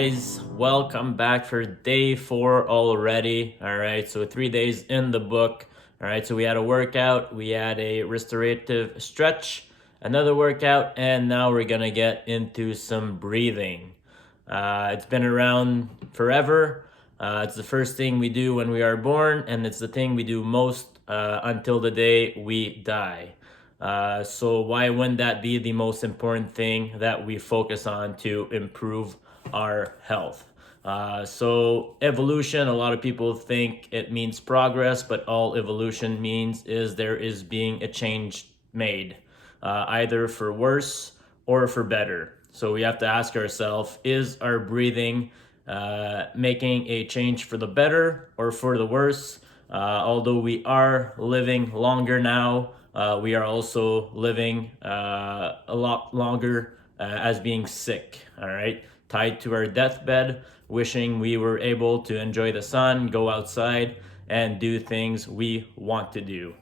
guys, welcome back for day 4 already. All right, so 3 days in the book. All right, so we had a workout, we had a restorative stretch, another workout, and now we're gonna get into some breathing. It's been around forever. It's the first thing we do when we are born, and it's the thing we do most until the day we die. So why wouldn't that be the most important thing that we focus on to improve our health? So evolution, a lot of people think it means progress, but all evolution means is there is being a change made, either for worse or for better. So we have to ask ourselves, is our breathing making a change for the better or for the worse? Although we are living longer now, we are also living a lot longer as being sick, all right? Tied to our deathbed, wishing we were able to enjoy the sun, go outside, and do things we want to do.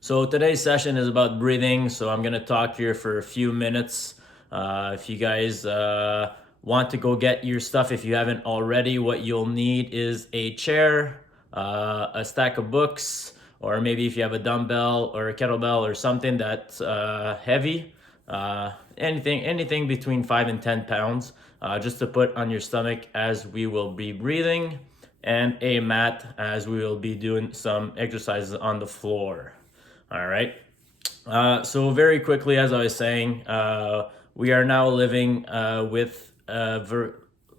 So today's session is about breathing, so I'm gonna talk here for a few minutes. If you guys want to go get your stuff, if you haven't already, what you'll need is a chair, a stack of books, or maybe if you have a dumbbell or a kettlebell or something that's heavy, anything between 5 and 10 pounds, just to put on your stomach as we will be breathing, and a mat as we will be doing some exercises on the floor. All right. So very quickly, as I was saying, we are now living with a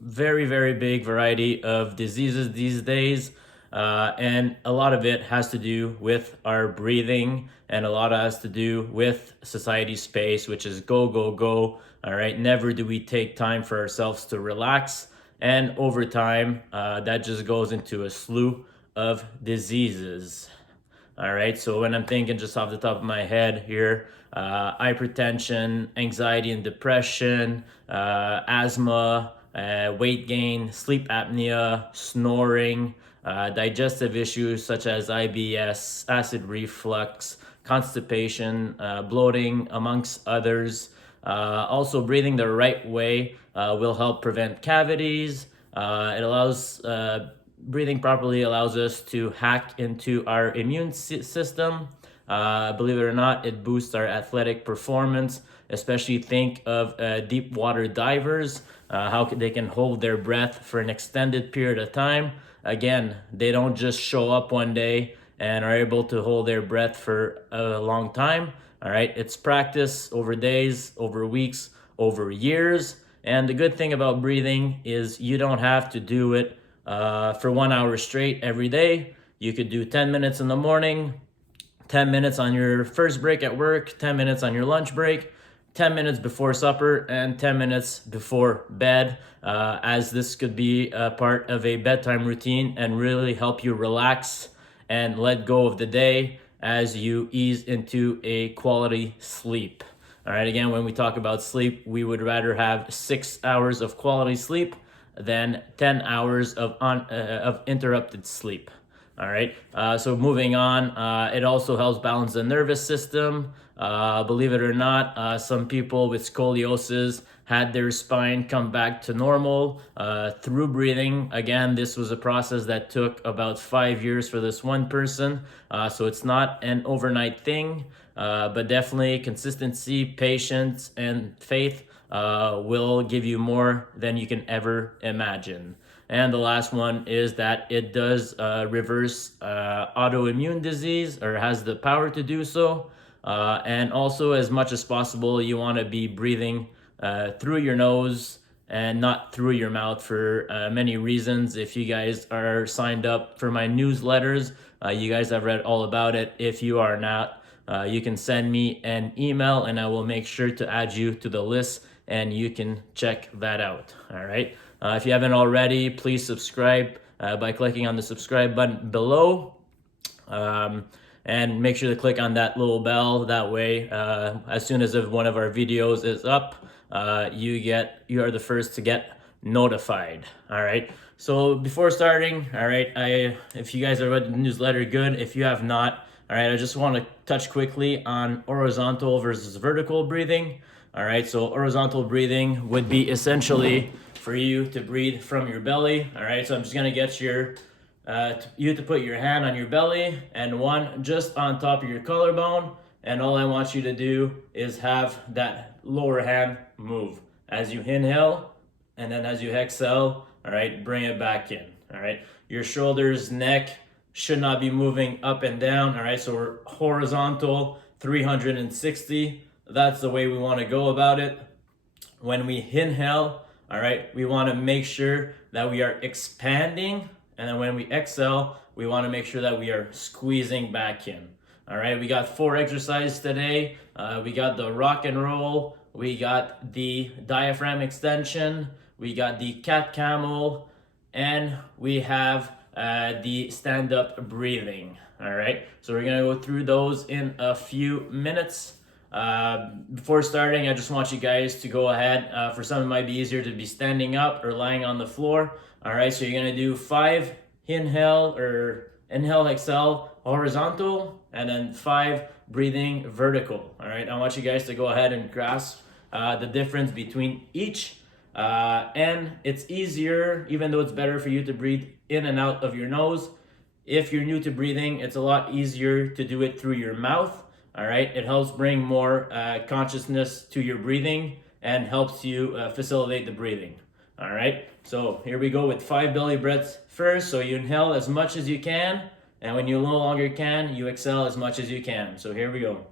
very, very big variety of diseases these days. And a lot of it has to do with our breathing, and a lot has to do with society space, which is go, go, go. All right. Never do we take time for ourselves to relax. And over time, that just goes into a slew of diseases. All right. So when I'm thinking just off the top of my head here, hypertension, anxiety and depression, asthma, weight gain, sleep apnea, snoring, digestive issues such as IBS, acid reflux, constipation, bloating, amongst others. Also, breathing the right way will help prevent cavities. Breathing properly allows us to hack into our immune system. Believe it or not, it boosts our athletic performance. Especially think of deep water divers, how they can hold their breath for an extended period of time. Again, they don't just show up one day and are able to hold their breath for a long time. All right, it's practice over days, over weeks, over years. And the good thing about breathing is you don't have to do it for 1 hour straight every day. You could do 10 minutes in the morning, 10 minutes on your first break at work, 10 minutes on your lunch break, 10 minutes before supper, and 10 minutes before bed, as this could be a part of a bedtime routine and really help you relax and let go of the day as you ease into a quality sleep. All right, again, when we talk about sleep, we would rather have 6 hours of quality sleep than 10 hours of interrupted sleep. All right, so moving on, it also helps balance the nervous system. Believe it or not, some people with scoliosis had their spine come back to normal through breathing. Again, this was a process that took about 5 years for this one person. So it's not an overnight thing, but definitely consistency, patience, and faith will give you more than you can ever imagine. And the last one is that it does reverse autoimmune disease, or has the power to do so. And also, as much as possible, you want to be breathing through your nose and not through your mouth for many reasons. If you guys are signed up for my newsletters, you guys have read all about it. If you are not, you can send me an email and I will make sure to add you to the list and you can check that out. All right. If you haven't already, please subscribe by clicking on the subscribe button below. And make sure to click on that little bell. That way, as soon as one of our videos is up, you are the first to get notified. All right. So before starting, all right, if you guys have read the newsletter, good. If you have not, all right, I just want to touch quickly on horizontal versus vertical breathing. All right. So horizontal breathing would be essentially for you to breathe from your belly. All right, so I'm just gonna get you to put your hand on your belly and one just on top of your collarbone. And all I want you to do is have that lower hand move as you inhale, and then as you exhale, all right, bring it back in. All right, your shoulders, neck should not be moving up and down. All right, so we're horizontal 360. That's the way we want to go about it. When we inhale, all right, we want to make sure that we are expanding, and then when we exhale, we want to make sure that we are squeezing back in. All right, we got 4 exercises today. We got the rock and roll, we got the diaphragm extension, we got the cat camel, and we have the stand-up breathing. All right, so we're gonna go through those in a few minutes. Before starting, I just want you guys to go ahead. For some, it might be easier to be standing up or lying on the floor. All right, so you're gonna do 5 inhale, exhale, horizontal, and then 5 breathing vertical. All right, I want you guys to go ahead and grasp the difference between each. And it's easier, even though it's better for you to breathe in and out of your nose. If you're new to breathing, it's a lot easier to do it through your mouth. All right, it helps bring more consciousness to your breathing and helps you facilitate the breathing. All right, so here we go with 5 belly breaths first. So you inhale as much as you can, and when you no longer can, you exhale as much as you can. So here we go.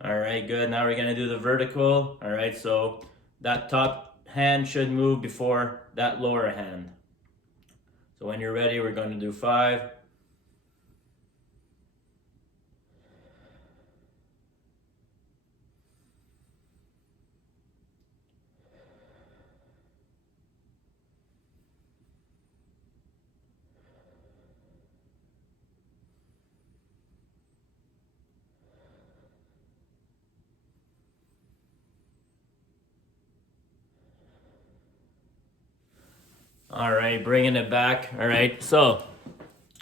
All right, good. Now we're gonna do the vertical. All right, so that top hand should move before that lower hand. So when you're ready, we're going to do 5. All right, bringing it back. All right, so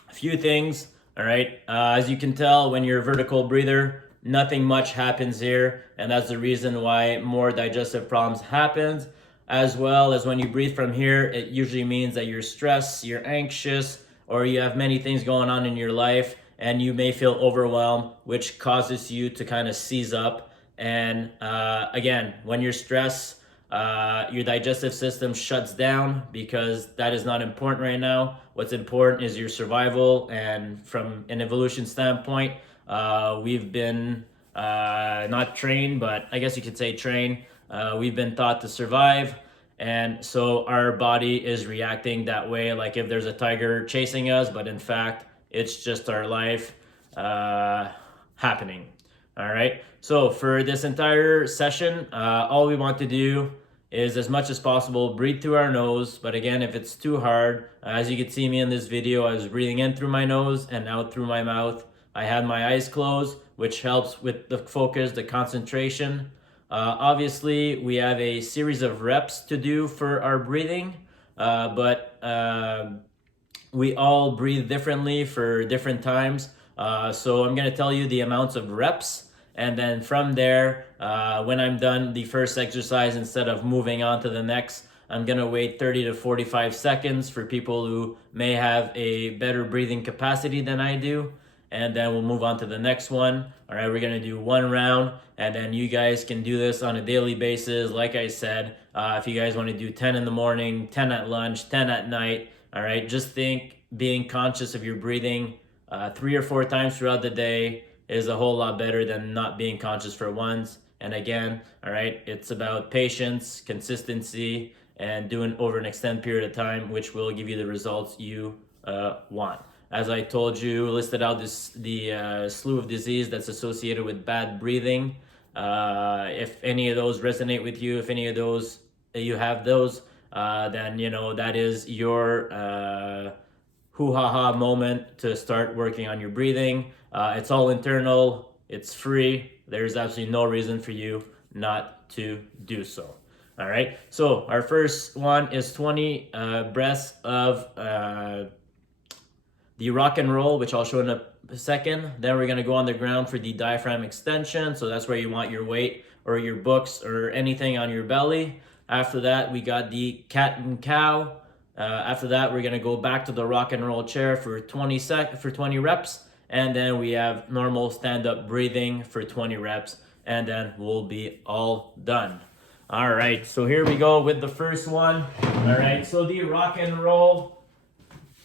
a few things. All right, as you can tell, when you're a vertical breather, nothing much happens here, and that's the reason why more digestive problems happens. As well as when you breathe from here, it usually means that you're stressed, you're anxious, or you have many things going on in your life, and you may feel overwhelmed, which causes you to kind of seize up. And again, when you're stressed, your digestive system shuts down because that is not important right now. What's important is your survival, and from an evolution standpoint, we've been not trained, but I guess you could say trained. We've been taught to survive, and so our body is reacting that way, like if there's a tiger chasing us, but in fact it's just our life happening. All right, so for this entire session, all we want to do is, as much as possible, breathe through our nose. But again, if it's too hard, as you can see me in this video, I was breathing in through my nose and out through my mouth. I had my eyes closed, which helps with the focus, the concentration. Obviously, we have a series of reps to do for our breathing, but we all breathe differently for different times. So I'm going to tell you the amounts of reps. And then from there, when I'm done the first exercise, instead of moving on to the next, I'm going to wait 30 to 45 seconds for people who may have a better breathing capacity than I do. And then we'll move on to the next one. All right, we're going to do 1 round. And then you guys can do this on a daily basis. Like I said, if you guys want to do 10 in the morning, 10 at lunch, 10 at night. All right, just think being conscious of your breathing 3 or 4 times throughout the day is a whole lot better than not being conscious for once. And again, all right, it's about patience, consistency, and doing over an extended period of time, which will give you the results you want. As I told you, listed out the slew of disease that's associated with bad breathing. If any of those resonate with you, if any of those you have those, then that is your hoo ha ha moment to start working on your breathing. It's all internal, it's free. There's absolutely no reason for you not to do so. All right, so our first one is 20 breaths of the rock and roll, which I'll show in a second. Then we're gonna go on the ground for the diaphragm extension. So that's where you want your weight or your books or anything on your belly. After that, we got the cat and cow. After that, we're gonna go back to the rock and roll chair for 20 reps, and then we have normal stand-up breathing for 20 reps, and then we'll be all done. All right, so here we go with the first one. All right, so the rock and roll,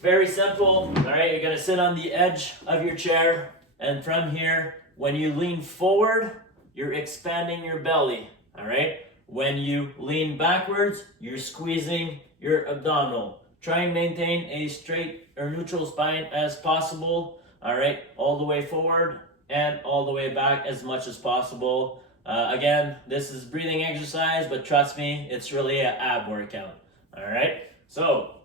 very simple. All right, you're gonna sit on the edge of your chair, and from here, when you lean forward, you're expanding your belly. All right, when you lean backwards, you're squeezing your abdominal. Try and maintain a straight or neutral spine as possible. All right, all the way forward and all the way back as much as possible. Again, this is breathing exercise, but trust me, it's really an ab workout. All right, so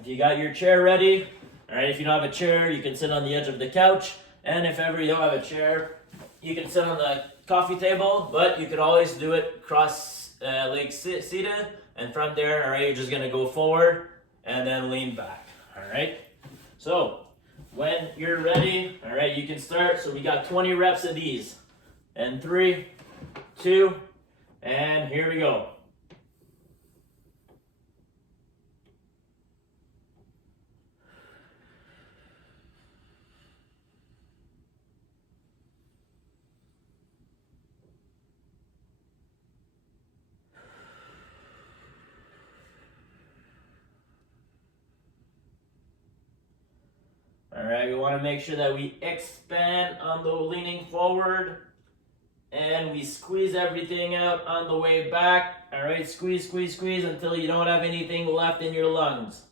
if you got your chair ready, all right, if you don't have a chair, you can sit on the edge of the couch. And if ever you don't have a chair, you can sit on the coffee table, but you could always do it cross legs seated. And from there, all right, you're just gonna go forward and then lean back, all right? So when you're ready, all right, you can start. So we got 20 reps of these. And 3, 2, and here we go. All right, we want to make sure that we expand on the leaning forward and we squeeze everything out on the way back. All right, squeeze, squeeze, squeeze until you don't have anything left in your lungs.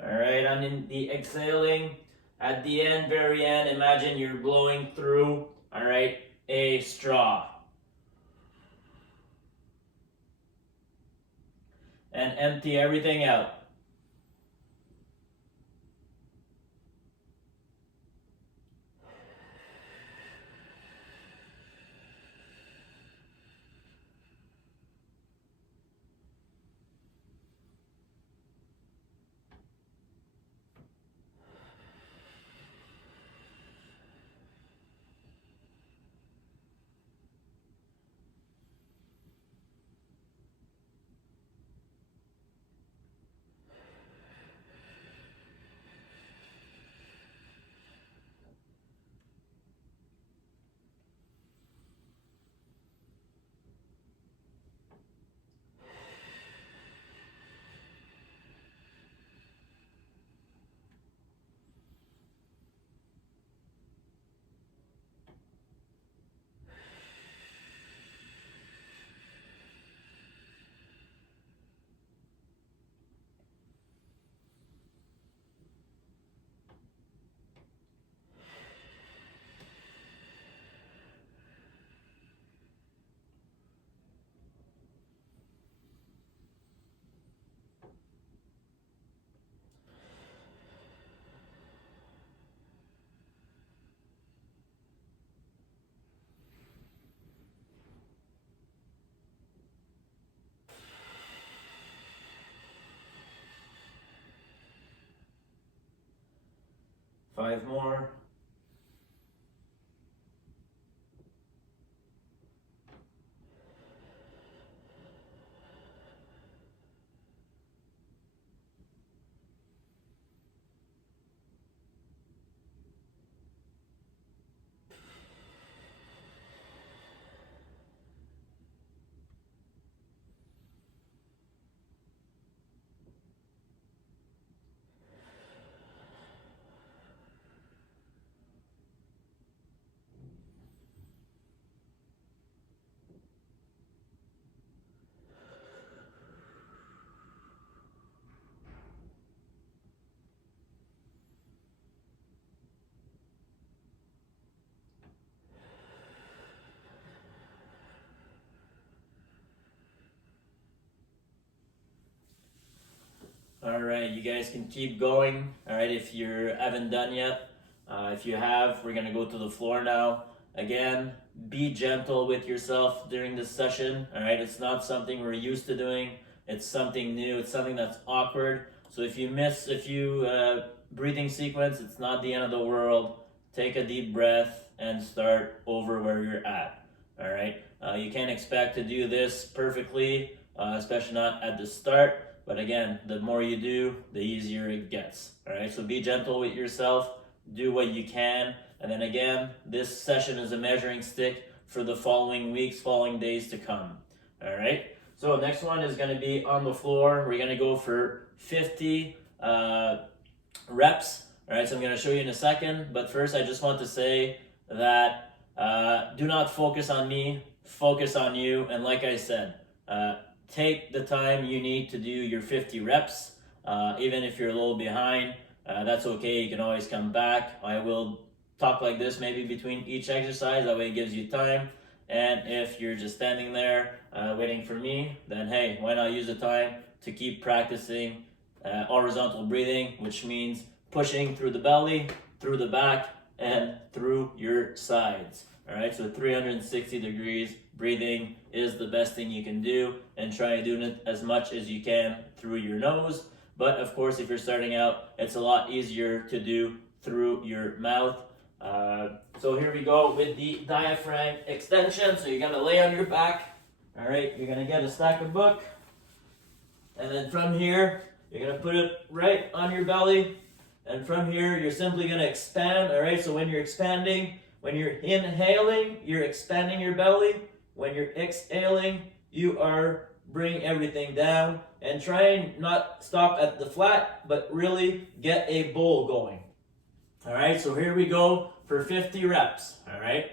All right, on the exhaling, at the end, very end, imagine you're blowing through, all right, a straw. And empty everything out. Five more. All right, you guys can keep going. All right, if you haven't done yet. If you have, we're gonna go to the floor now. Again, be gentle with yourself during this session. All right, it's not something we're used to doing. It's something new. It's something that's awkward. So if you miss a few breathing sequence, it's not the end of the world. Take a deep breath and start over where you're at. All right, you can't expect to do this perfectly, especially not at the start. But again, the more you do, the easier it gets. All right, so be gentle with yourself. Do what you can. And then again, this session is a measuring stick for the following weeks, following days to come. All right. So next one is going to be on the floor. We're going to go for 50 reps. All right. So I'm going to show you in a second. But first, I just want to say that do not focus on me. Focus on you. And like I said, take the time you need to do your 50 reps. Even if you're a little behind, that's okay. You can always come back. I will talk like this maybe between each exercise. That way it gives you time. And if you're just standing there waiting for me, then hey, why not use the time to keep practicing horizontal breathing, which means pushing through the belly, through the back, and through your sides. All right, so 360 degrees breathing is the best thing you can do, and try doing it as much as you can through your nose. But of course, if you're starting out, it's a lot easier to do through your mouth. So here we go with the diaphragm extension. So you're gonna lay on your back. All right, you're gonna get a stack of book, and then from here, you're gonna put it right on your belly. And from here, you're simply gonna expand. All right, so when you're expanding, when you're inhaling, you're expanding your belly. When you're exhaling, you are bringing everything down, and try and not stop at the flat, but really get a bowl going. All right, so here we go for 50 reps. All right.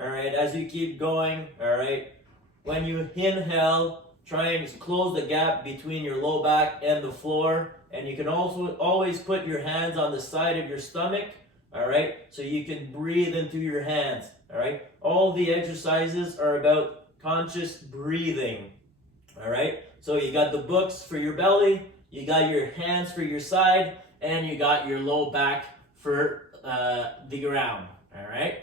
All right, as you keep going, all right, when you inhale, try and close the gap between your low back and the floor. And you can also always put your hands on the side of your stomach, all right, so you can breathe into your hands, all right. All the exercises are about conscious breathing, all right. So you got the books for your belly, you got your hands for your side, and you got your low back for the ground, all right.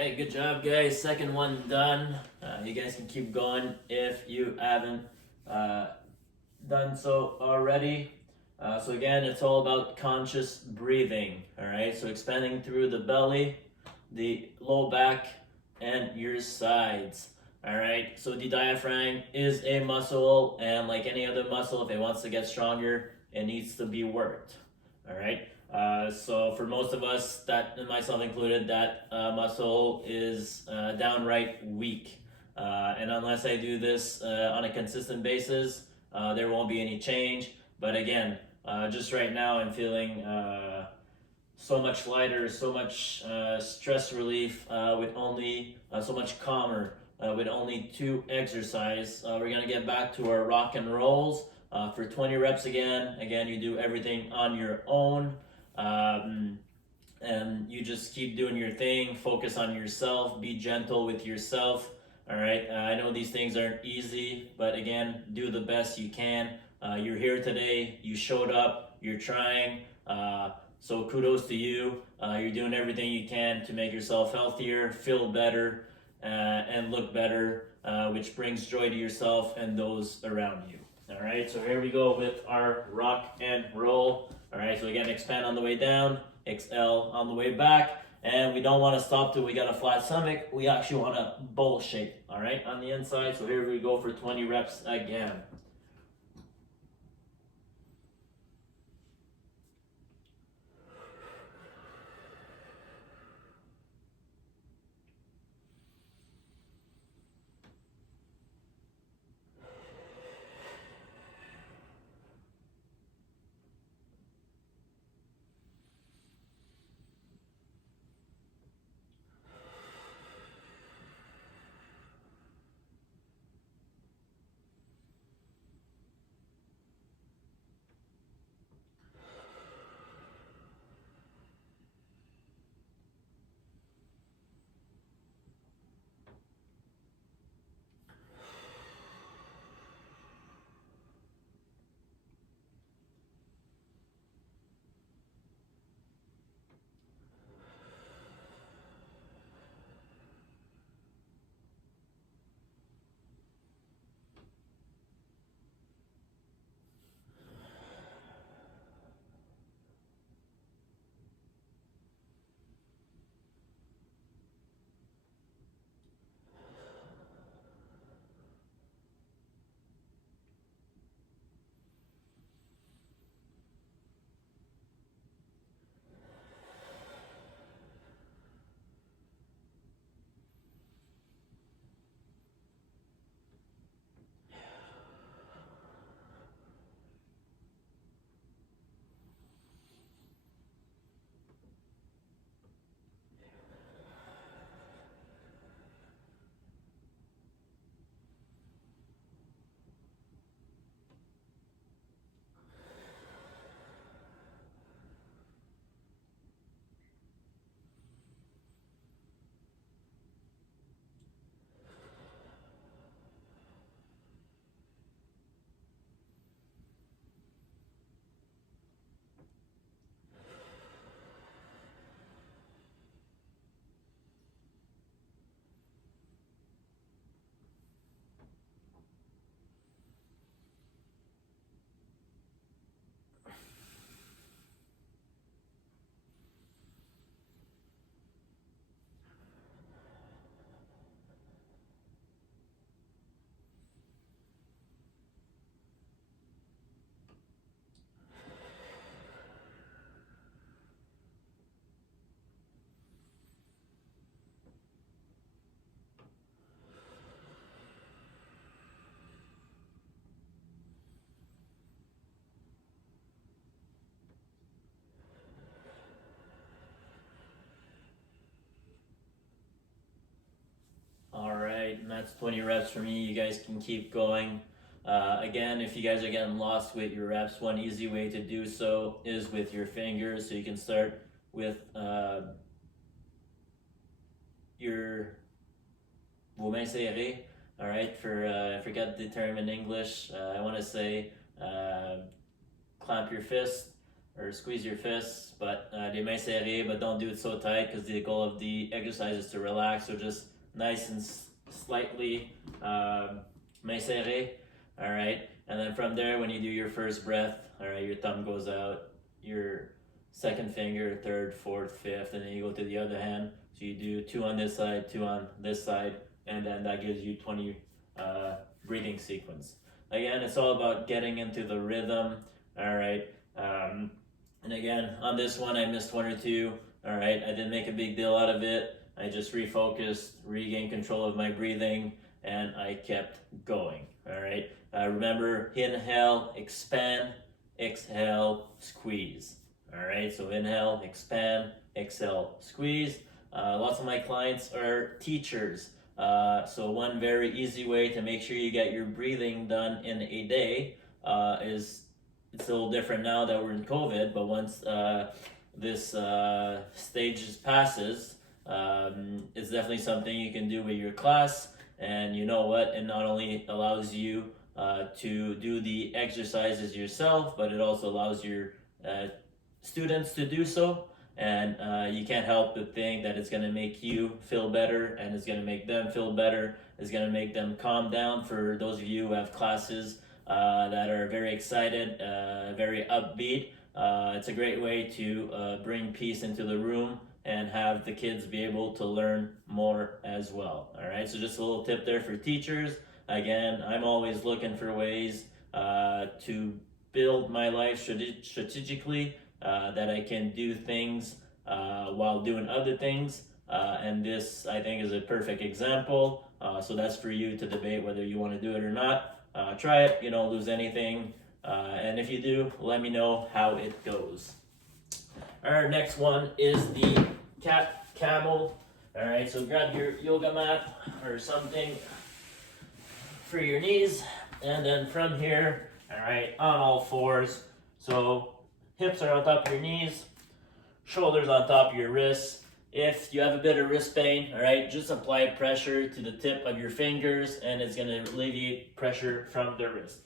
right, good job, guys. Second one done. You guys can keep going if you haven't done so already. So again, it's all about conscious breathing. All right, so expanding through the belly, the low back, and your sides. All right, so the diaphragm is a muscle, and like any other muscle, if it wants to get stronger, it needs to be worked. All right. So for most of us, that and myself included, that muscle is downright weak. And unless I do this on a consistent basis, there won't be any change. But again, just right now, I'm feeling so much lighter, so much stress relief with only so much calmer with only 2 exercises. We're gonna get back to our rock and rolls for 20 reps again. Again, you do everything on your own. And you just keep doing your thing, focus on yourself, be gentle with yourself. All right, I know these things aren't easy, but again, do the best you can. You're here today, you showed up, you're trying, so kudos to you. You're doing everything you can to make yourself healthier, feel better, and look better, which brings joy to yourself and those around you. All right, so here we go with our rock and roll. All right, so again, expand on the way down, exhale on the way back, and we don't want to stop till we got a flat stomach. We actually want a bowl shape, all right, on the inside. So here we go for 20 reps again. All right, and that's 20 reps for me. You guys can keep going. Again, if you guys are getting lost with your reps, one easy way to do so is with your fingers. So you can start with your vos mains serrées. All right, I forgot the term in English. I want to say clamp your fist. or squeeze your fists, but des mains serrées, but don't do it so tight because the goal of the exercise is to relax. So just nice and slightly mains serrées. All right, and then from there, when you do your first breath, all right, your thumb goes out, your second finger, third, fourth, fifth, and then you go to the other hand. So you do 2 on this side, 2 on this side, and then that gives you 20 breathing sequence. Again, it's all about getting into the rhythm. All right. And again, on this one, I missed 1 or 2. All right. I didn't make a big deal out of it. I just refocused, regained control of my breathing, and I kept going. All right. Remember, inhale, expand, exhale, squeeze. All right. So inhale, expand, exhale, squeeze. Lots of my clients are teachers. So one very easy way to make sure you get your breathing done in a day is, it's a little different now that we're in COVID, but once this stage passes, it's definitely something you can do with your class. And you know what? It not only allows you to do the exercises yourself, but it also allows your students to do so. And you can't help but think that it's going to make you feel better, and it's going to make them feel better. It's going to make them calm down. For those of you who have classes that are very excited, very upbeat, it's a great way to bring peace into the room and have the kids be able to learn more as well. All right, so just a little tip there for teachers. Again, I'm always looking for ways to build my life strategically, that I can do things while doing other things. And this, I think, is a perfect example. So that's for you to debate whether you want to do it or not. Try it, you don't lose anything. And if you do, let me know how it goes. Our next one is the cat camel. All right, so grab your yoga mat or something for your knees, and then from here, all right, on all fours. So hips are on top of your knees, shoulders on top of your wrists. If you have a bit of wrist pain, all right, just apply pressure to the tip of your fingers, and it's gonna alleviate pressure from the wrist.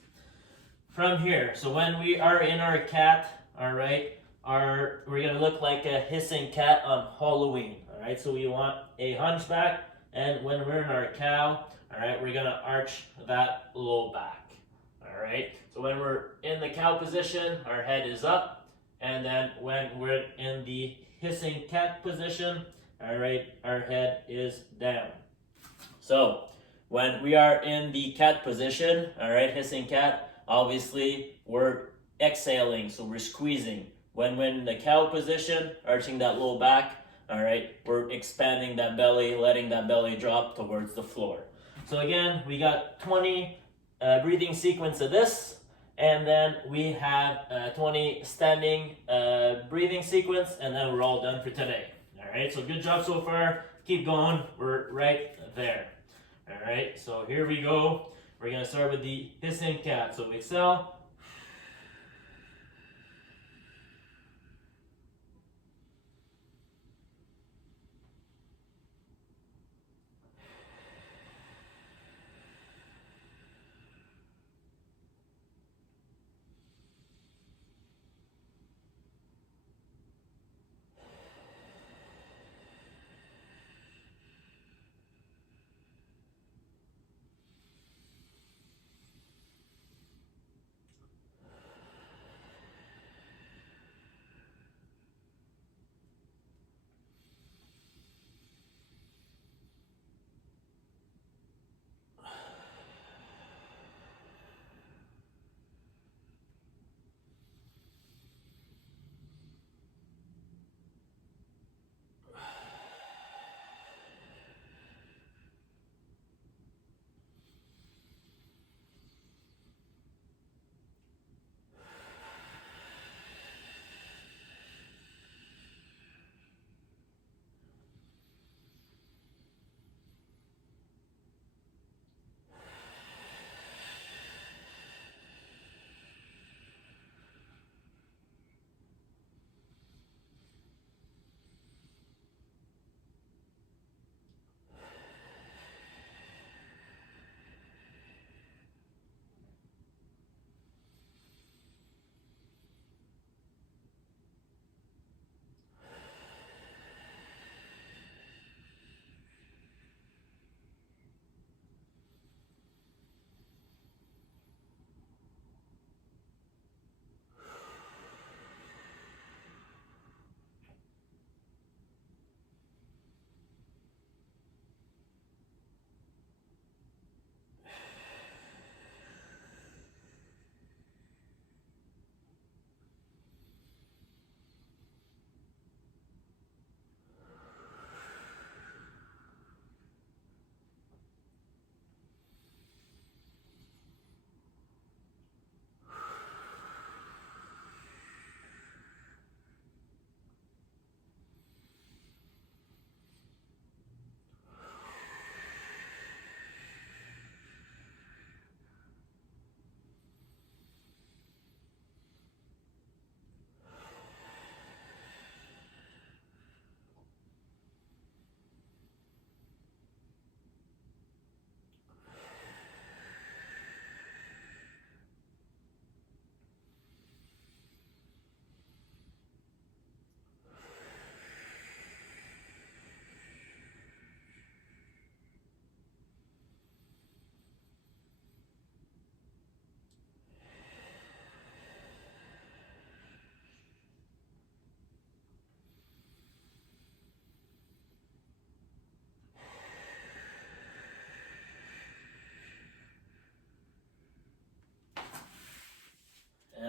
From here, so when we are in our cat, all right, we're gonna look like a hissing cat on Halloween, all right? So we want a hunchback, and when we're in our cow, all right, we're gonna arch that low back, all right? So when we're in the cow position, our head is up, and then when we're in the hissing cat position, all right, our head is down. So when we are in the cat position, all right, hissing cat, obviously we're exhaling, so we're squeezing. When we're in the cow position, arching that low back, all right, we're expanding that belly, letting that belly drop towards the floor. So again, we got 20 breathing sequence of this, and then we have 20 standing breathing sequence, and then we're all done for today. All right, so good job so far. Keep going, we're right there. All right, so here we go. We're gonna start with the hissing cat. So exhale.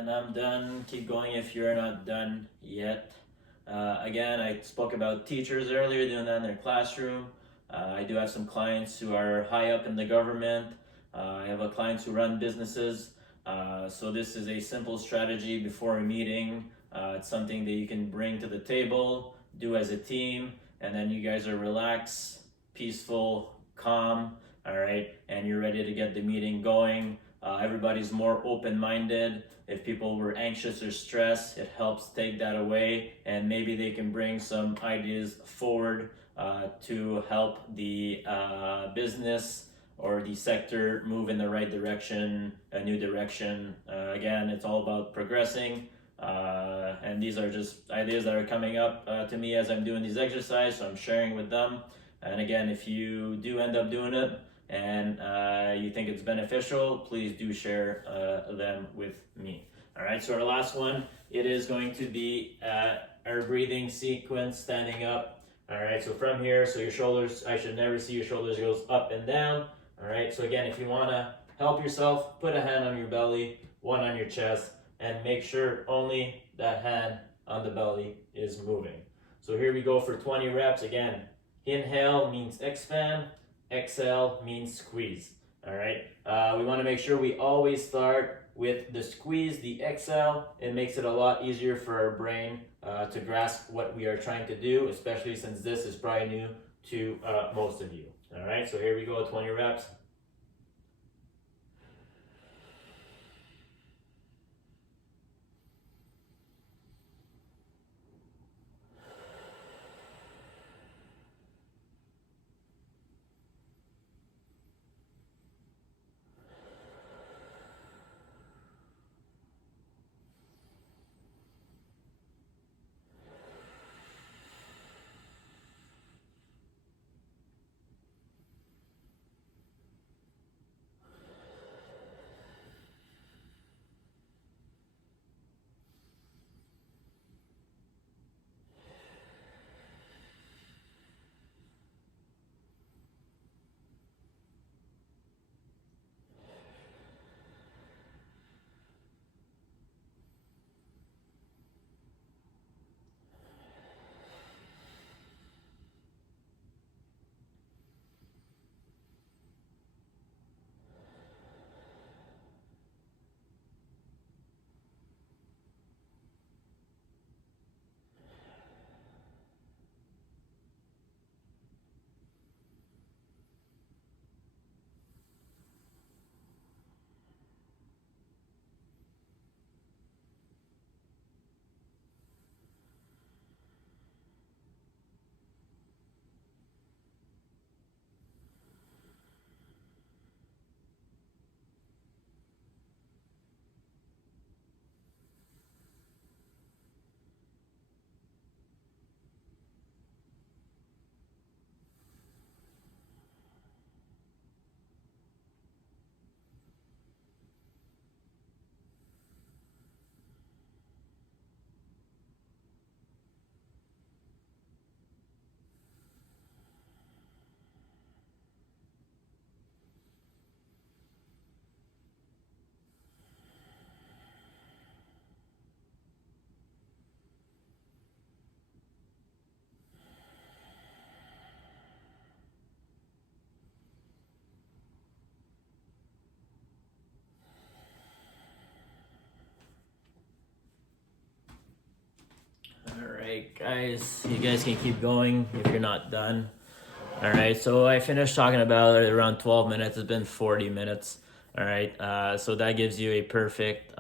and I'm done. Keep going if you're not done yet. Again, I spoke about teachers earlier doing that in their classroom. I do have some clients who are high up in the government. I have clients who run businesses. So this is a simple strategy before a meeting. It's something that you can bring to the table, do as a team, and then you guys are relaxed, peaceful, calm, all right, and you're ready to get the meeting going. Everybody's more open-minded. If people were anxious or stressed, it helps take that away, and maybe they can bring some ideas forward to help the business or the sector move in the right direction, a new direction. Again, it's all about progressing. And these are just ideas that are coming up to me as I'm doing these exercises, so I'm sharing with them. And again, if you do end up doing it and you think it's beneficial, please do share them with me. All right, so our last one, it is going to be our breathing sequence, standing up. All right, so from here, so your shoulders, I should never see your shoulders goes up and down. All right, so again, if you want to help yourself, put a hand on your belly, one on your chest, and make sure only that hand on the belly is moving. So here we go for 20 reps. Again, inhale means expand, exhale means squeeze. All right, we want to make sure we always start with the squeeze, the exhale. It makes it a lot easier for our brain to grasp what we are trying to do, especially since this is probably new to most of you. All right, so here we go, 20 reps. All right, guys, you guys can keep going if you're not done. All right, so I finished talking about it around 12 minutes. It's been 40 minutes. All right, so that gives you a perfect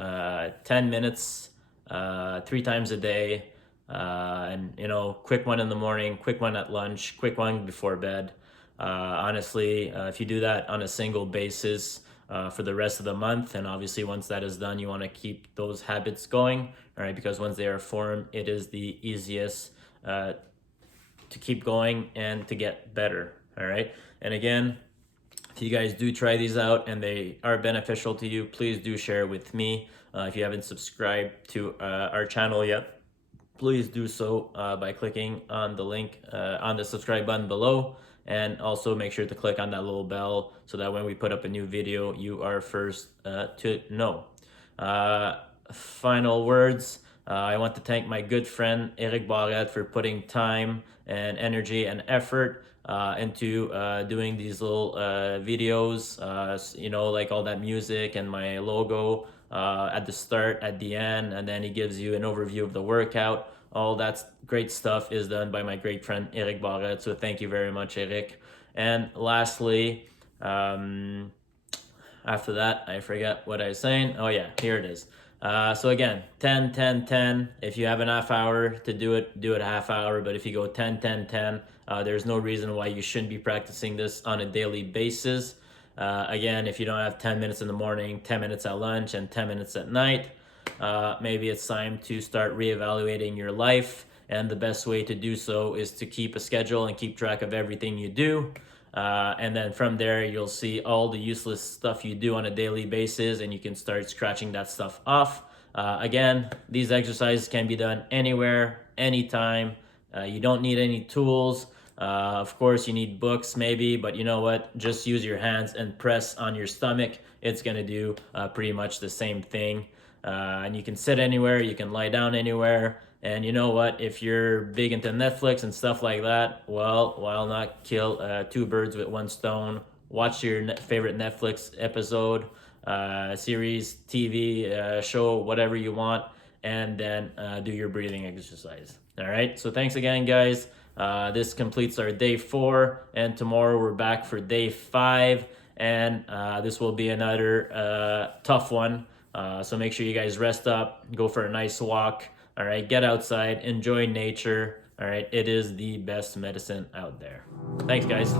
10 minutes, 3 times a day. And, you know, quick one in the morning, quick one at lunch, quick one before bed. Honestly, if you do that on a single basis, for the rest of the month, and obviously once that is done, you want to keep those habits going, all right, because once they are formed, it is the easiest to keep going and to get better. All right, and again, if you guys do try these out and they are beneficial to you, please do share with me. If you haven't subscribed to our channel yet, please do so by clicking on the link on the subscribe button below, and also make sure to click on that little bell so that when we put up a new video, you are first to know. final words. I want to thank my good friend Eric Barrette for putting time and energy and effort into doing these little videos, like all that music and my logo at the start, at the end, and then he gives you an overview of the workout. All that great stuff is done by my great friend Eric Barrette, so thank you very much, Eric. And lastly, after that, I forget what I was saying. Oh yeah, here it is. So again, 10, 10, 10. If you have an half hour to do it a half hour. But if you go 10, 10, 10, there's no reason why you shouldn't be practicing this on a daily basis. Again, if you don't have 10 minutes in the morning, 10 minutes at lunch, and 10 minutes at night, maybe it's time to start reevaluating your life. And the best way to do so is to keep a schedule and keep track of everything you do. And then from there, you'll see all the useless stuff you do on a daily basis, and you can start scratching that stuff off. Again, these exercises can be done anywhere, anytime. You don't need any tools. Of course, you need books maybe, but you know what? Just use your hands and press on your stomach. It's going to do pretty much the same thing. And you can sit anywhere, you can lie down anywhere. And you know what? If you're big into Netflix and stuff like that, well, why not kill two birds with one stone? Watch your favorite Netflix episode, series, TV, show, whatever you want, and then do your breathing exercise. All right. So thanks again, guys. This completes our day 4, and tomorrow we're back for day 5, and this will be another tough one. So make sure you guys rest up, go for a nice walk. All right, get outside, enjoy nature. All right, it is the best medicine out there. Thanks, guys.